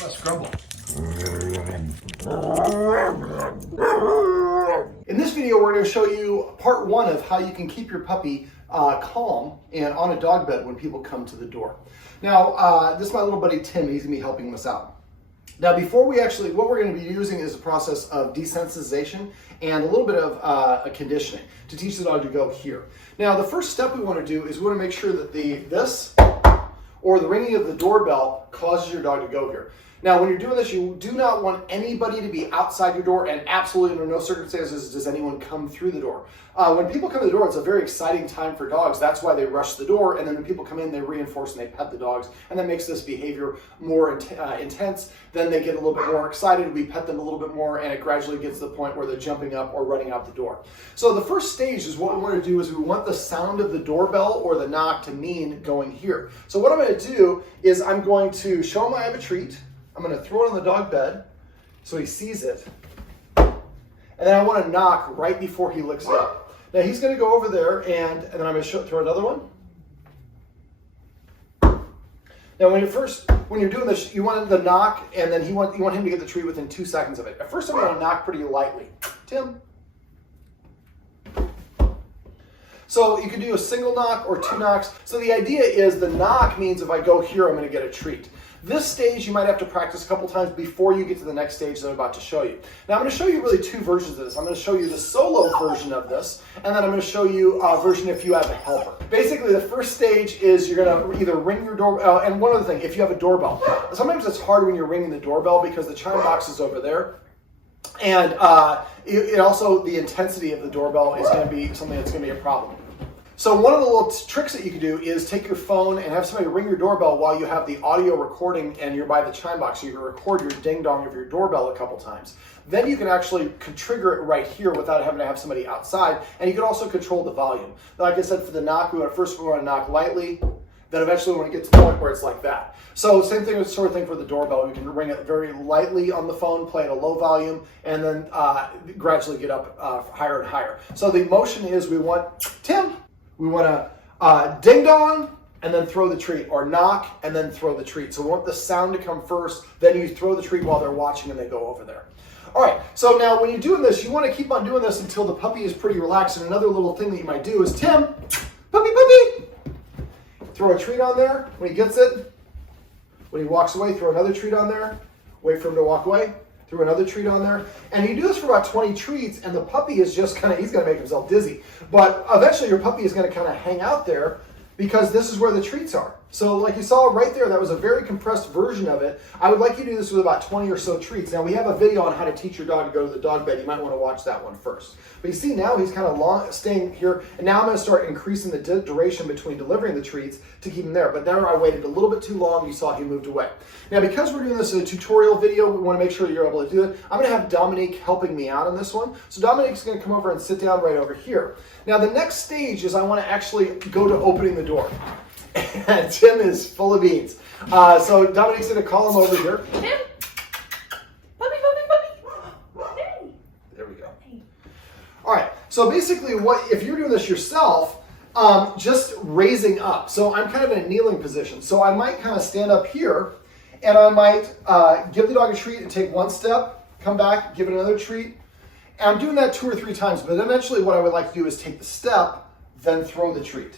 Let's grumble. In this video, we're going to show you part one of how you can keep your puppy calm and on a dog bed when people come to the door. Now, this is my little buddy Tim. He's going to be helping us out. Now, before we actually, what we're going to be using is a process of desensitization and a little bit of a conditioning to teach the dog to go here. Now, the first step we want to do is we want to make sure that this or the ringing of the doorbell causes your dog to go here. Now, when you're doing this, you do not want anybody to be outside your door, and absolutely under no circumstances does anyone come through the door. When people come to the door, it's a very exciting time for dogs. That's why they rush the door, and then when people come in, they reinforce and they pet the dogs, and that makes this behavior more intense. Then they get a little bit more excited, we pet them a little bit more, and it gradually gets to the point where they're jumping up or running out the door. So the first stage is what we want to do is we want the sound of the doorbell or the knock to mean going here. So what I'm going to do is I'm going to show him I have a treat. I'm going to throw it on the dog bed so he sees it. And then I want to knock right before he licks it up. Now he's going to go over there and then I'm going to throw another one. Now when you're doing this, you want the knock and then you want him to get the treat within 2 seconds of it. At first I'm going to knock pretty lightly. Tim. So you can do a single knock or 2 knocks. So the idea is the knock means if I go here, I'm going to get a treat. This stage you might have to practice a couple times before you get to the next stage that I'm about to show you. Now I'm going to show you really 2 versions of this. I'm going to show you the solo version of this, and then I'm going to show you a version if you have a helper. Basically the first stage is you're going to either ring your doorbell, and one other thing, if you have a doorbell. Sometimes it's hard when you're ringing the doorbell because the chime box is over there. And it also, the intensity of the doorbell is going to be something that's going to be a problem. So one of the little tricks that you can do is take your phone and have somebody ring your doorbell while you have the audio recording and you're by the chime box. So you can record your ding dong of your doorbell a couple times. Then you can actually trigger it right here without having to have somebody outside. And you can also control the volume. Like I said, for the knock, we want to knock lightly. Then eventually we want to get to the point where it's like that. So same thing, sort of thing for the doorbell. We can ring it very lightly on the phone, play at a low volume, and then gradually get up higher and higher. So the motion is we want, Tim, we want to ding dong and then throw the treat, or knock and then throw the treat. So we want the sound to come first, then you throw the treat while they're watching and they go over there. All right, so now when you're doing this, you want to keep on doing this until the puppy is pretty relaxed. And another little thing that you might do is, Tim, puppy, puppy. Throw a treat on there when he gets it. When he walks away, throw another treat on there. Wait for him to walk away. Throw another treat on there. And you do this for about 20 treats, and the puppy is just he's going to make himself dizzy. But eventually your puppy is going to kind of hang out there because this is where the treats are. So like you saw right there, that was a very compressed version of it. I would like you to do this with about 20 or so treats. Now we have a video on how to teach your dog to go to the dog bed. You might want to watch that one first. But you see now he's kind of staying here, and now I'm going to start increasing the duration between delivering the treats to keep him there. But now I waited a little bit too long. You saw he moved away. Now because we're doing this as a tutorial video, we want to make sure that you're able to do it. I'm going to have Dominique helping me out on this one. So Dominique's going to come over and sit down right over here. Now the next stage is I want to actually go to opening the door. And Tim is full of beans. So Dominique's going to call him over here. Tim? Puppy, puppy, puppy. Hey. There we go. Hey. All right. So basically, if you're doing this yourself, just raising up. So I'm kind of in a kneeling position. So I might kind of stand up here, and I might give the dog a treat and take 1 step, come back, give it another treat. And I'm doing that 2 or 3 times. But eventually what I would like to do is take the step, then throw the treat,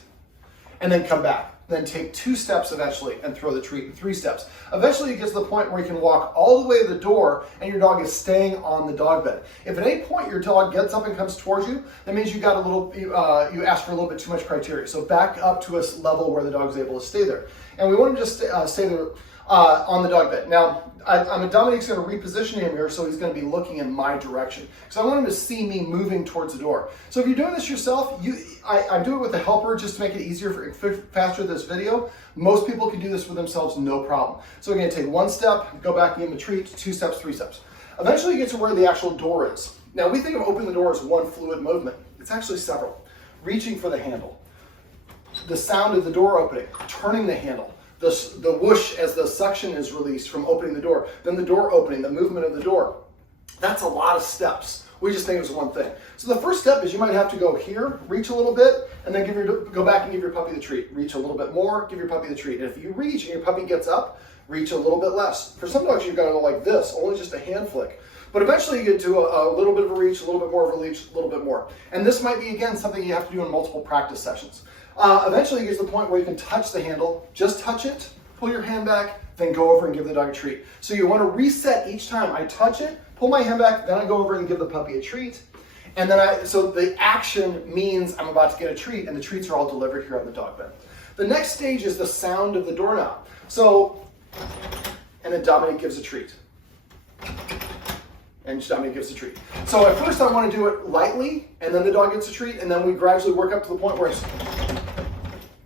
and then come back. Then take 2 steps eventually and throw the treat in 3 steps. Eventually you get to the point where you can walk all the way to the door and your dog is staying on the dog bed. If at any point your dog gets up and comes towards you, that means you asked for a little bit too much criteria. So back up to a level where the dog is able to stay there. And we want him to just stay there on the dog bed. Now, Dominique's going to reposition him here, so he's going to be looking in my direction because I want him to see me moving towards the door. So if you're doing this yourself, I do it with a helper just to make it easier, faster this video. Most people can do this for themselves, no problem. So we're going to take 1 step, go back and give him a treat, 2 steps, 3 steps. Eventually you get to where the actual door is. Now we think of opening the door as one fluid movement. It's actually several. Reaching for the handle, the sound of the door opening, turning the handle, the whoosh as the suction is released from opening the door, then the door opening, the movement of the door. That's a lot of steps. We just think it was one thing. So the first step is you might have to go here, reach a little bit, and then go back and give your puppy the treat. Reach a little bit more, give your puppy the treat. And if you reach and your puppy gets up, reach a little bit less. For some dogs, you've got to go like this, only just a hand flick. But eventually you get to a little bit of a reach, a little bit more of a reach, a little bit more. And this might be, again, something you have to do in multiple practice sessions. Eventually you get to the point where you can touch the handle, just touch it, pull your hand back, then go over and give the dog a treat. So you want to reset each time. I touch it, pull my hand back, then I go over and give the puppy a treat. And then so the action means I'm about to get a treat, and the treats are all delivered here on the dog bed. The next stage is the sound of the doorknob. And then Dominique gives a treat. And Dominique gives a treat. So at first I want to do it lightly, and then the dog gets a treat, and then we gradually work up to the point where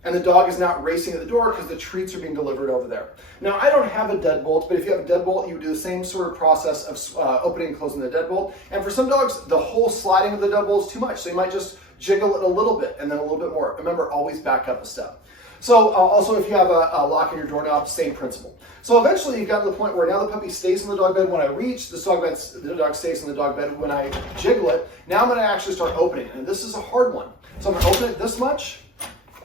and the dog is not racing at the door because the treats are being delivered over there. Now, I don't have a deadbolt, but if you have a deadbolt, you would do the same sort of process of opening and closing the deadbolt. And for some dogs, the whole sliding of the deadbolt is too much, so you might just jiggle it a little bit and then a little bit more. Remember, always back up a step. So also, if you have a lock in your doorknob, same principle. So eventually, you've gotten to the point where now the puppy stays in the dog bed when I reach, the dog stays in the dog bed when I jiggle it. Now I'm going to actually start opening, and this is a hard one. So I'm going to open it this much.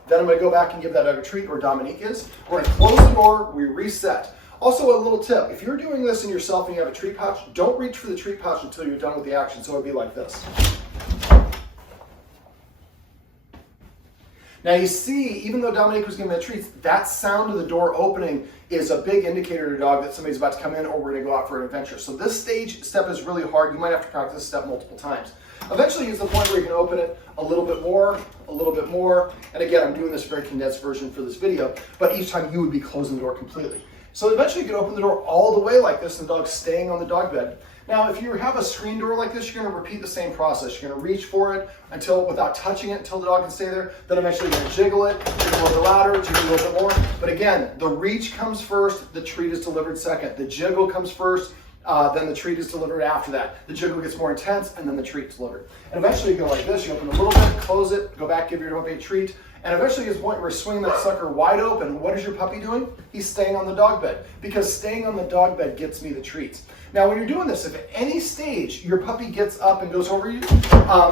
Then I'm going to go back and give that dog a treat, or Dominique is. We're going to close the door, we reset. Also, a little tip, if you're doing this in yourself and you have a treat pouch, don't reach for the treat pouch until you're done with the action, so it would be like this. Now you see, even though Dominique was giving the treats, that sound of the door opening is a big indicator to a dog that somebody's about to come in or we're going to go out for an adventure. So this step is really hard. You might have to practice this step multiple times. Eventually you get to the point where you can open it a little bit more, and again, I'm doing this very condensed version for this video, but each time you would be closing the door completely. So eventually you can open the door all the way like this, and the dog's staying on the dog bed. Now, if you have a screen door like this, you're going to repeat the same process. You're going to reach for it without touching it until the dog can stay there. Then eventually you're going to jiggle it, jiggle a little bit louder, jiggle a little bit more. But again, the reach comes first, the treat is delivered second. The jiggle comes first, then the treat is delivered after that. The jiggle gets more intense, and then the treat is delivered. And eventually you go like this. You open a little bit, close it, go back, give your puppy a treat. And eventually you get to the point where you're swinging that sucker wide open. What is your puppy doing? He's staying on the dog bed, because staying on the dog bed gets me the treats. Now, when you're doing this, if at any stage your puppy gets up and goes over you,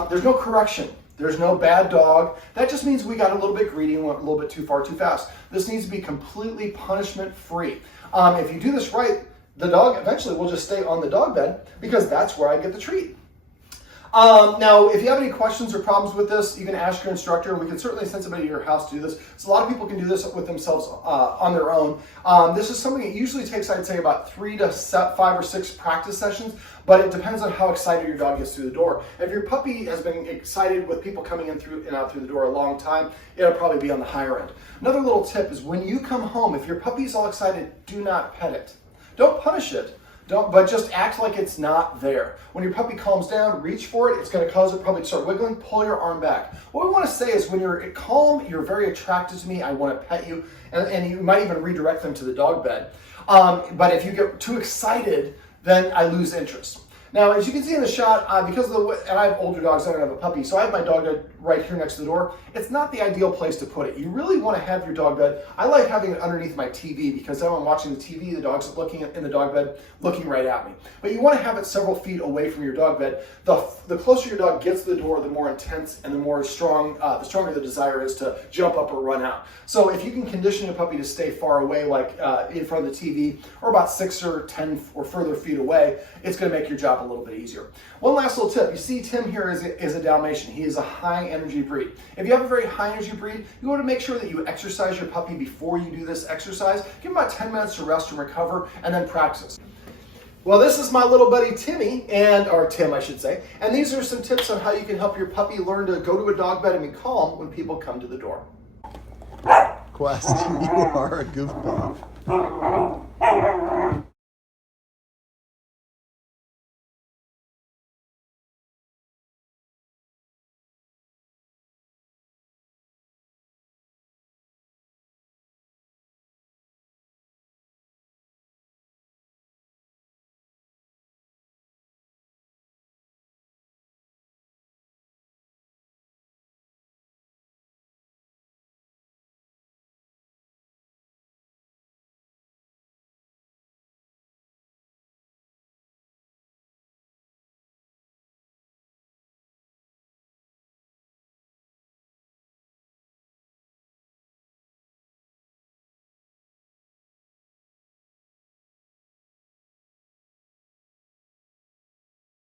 there's no correction. There's no bad dog. That just means we got a little bit greedy and went a little bit too far too fast. This needs to be completely punishment-free. If you do this right, the dog eventually will just stay on the dog bed, because that's where I get the treat. Now, if you have any questions or problems with this, you can ask your instructor, and we can certainly send somebody to your house to do this. So a lot of people can do this with themselves on their own. This is something that usually takes, I'd say, about 3 to 5 or 6 practice sessions, but it depends on how excited your dog gets through the door. If your puppy has been excited with people coming in through and out through the door a long time, it'll probably be on the higher end. Another little tip is when you come home, if your puppy's all excited, do not pet it. Don't punish it. But just act like it's not there. When your puppy calms down, reach for it. It's going to cause it probably to start wiggling. Pull your arm back. What we want to say is when you're calm, you're very attracted to me. I want to pet you. And you might even redirect them to the dog bed. But if you get too excited, then I lose interest. Now, as you can see in the shot, because of the way, and I have older dogs, I don't have a puppy, so I have my dog bed right here next to the door. It's not the ideal place to put it. You really want to have your dog bed. I like having it underneath my TV, because then when I'm watching the TV, the dog's looking in the dog bed, looking right at me. But you want to have it several feet away from your dog bed. The closer your dog gets to the door, the more intense and the stronger the desire is to jump up or run out. So if you can condition your puppy to stay far away, like in front of the TV, or about 6 or 10 or further feet away, it's going to make your job a little bit easier. One last little tip. You see Tim here is a Dalmatian. He is a high energy breed. If you have a very high energy breed, you want to make sure that you exercise your puppy before you do this exercise. Give him about 10 minutes to rest and recover, and then practice. Well, this is my little buddy Timmy, or Tim, I should say, and these are some tips on how you can help your puppy learn to go to a dog bed and be calm when people come to the door. Quest, you are a goofball.